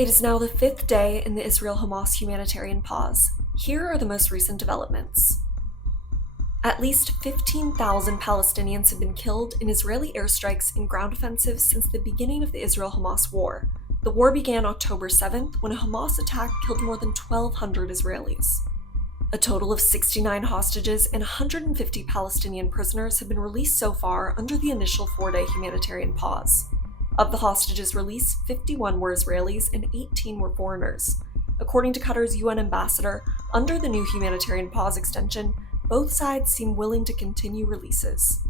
It is now the 5th day in the Israel-Hamas humanitarian pause. Here are the most recent developments. At least 15,000 Palestinians have been killed in Israeli airstrikes and ground offensives since the beginning of the Israel-Hamas war. The war began October 7th when a Hamas attack killed more than 1,200 Israelis. A total of 69 hostages and 150 Palestinian prisoners have been released so far under the initial 4-day humanitarian pause. Of the hostages released, 51 were Israelis and 18 were foreigners. According to Qatar's UN ambassador, under the new humanitarian pause extension, both sides seem willing to continue releases.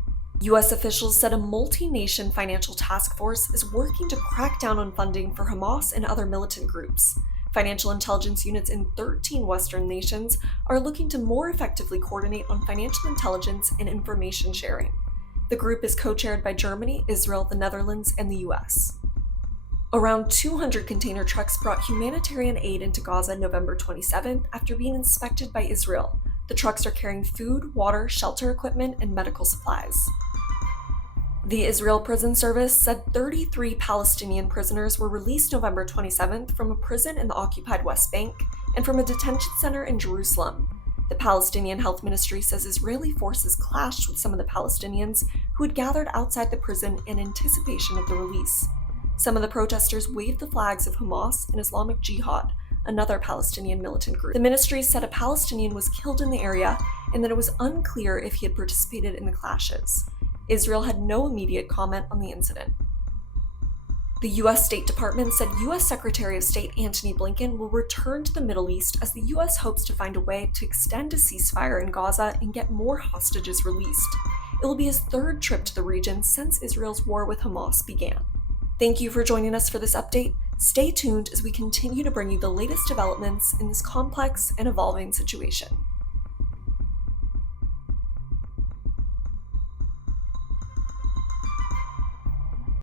US officials said a multi-nation financial task force is working to crack down on funding for Hamas and other militant groups. Financial intelligence units in 13 Western nations are looking to more effectively coordinate on financial intelligence and information sharing. The group is co-chaired by Germany, Israel, the Netherlands, and the US. Around 200 container trucks brought humanitarian aid into Gaza November 27th after being inspected by Israel. The trucks are carrying food, water, shelter equipment, and medical supplies. The Israel Prison Service said 33 Palestinian prisoners were released November 27th from a prison in the occupied West Bank and from a detention center in Jerusalem. The Palestinian Health Ministry says Israeli forces clashed with some of the Palestinians who had gathered outside the prison in anticipation of the release. Some of the protesters waved the flags of Hamas and Islamic Jihad, another Palestinian militant group. The ministry said a Palestinian was killed in the area and that it was unclear if he had participated in the clashes. Israel had no immediate comment on the incident. The U.S. State Department said U.S. Secretary of State Antony Blinken will return to the Middle East as the U.S. hopes to find a way to extend a ceasefire in Gaza and get more hostages released. It will be his third trip to the region since Israel's war with Hamas began. Thank you for joining us for this update. Stay tuned as we continue to bring you the latest developments in this complex and evolving situation.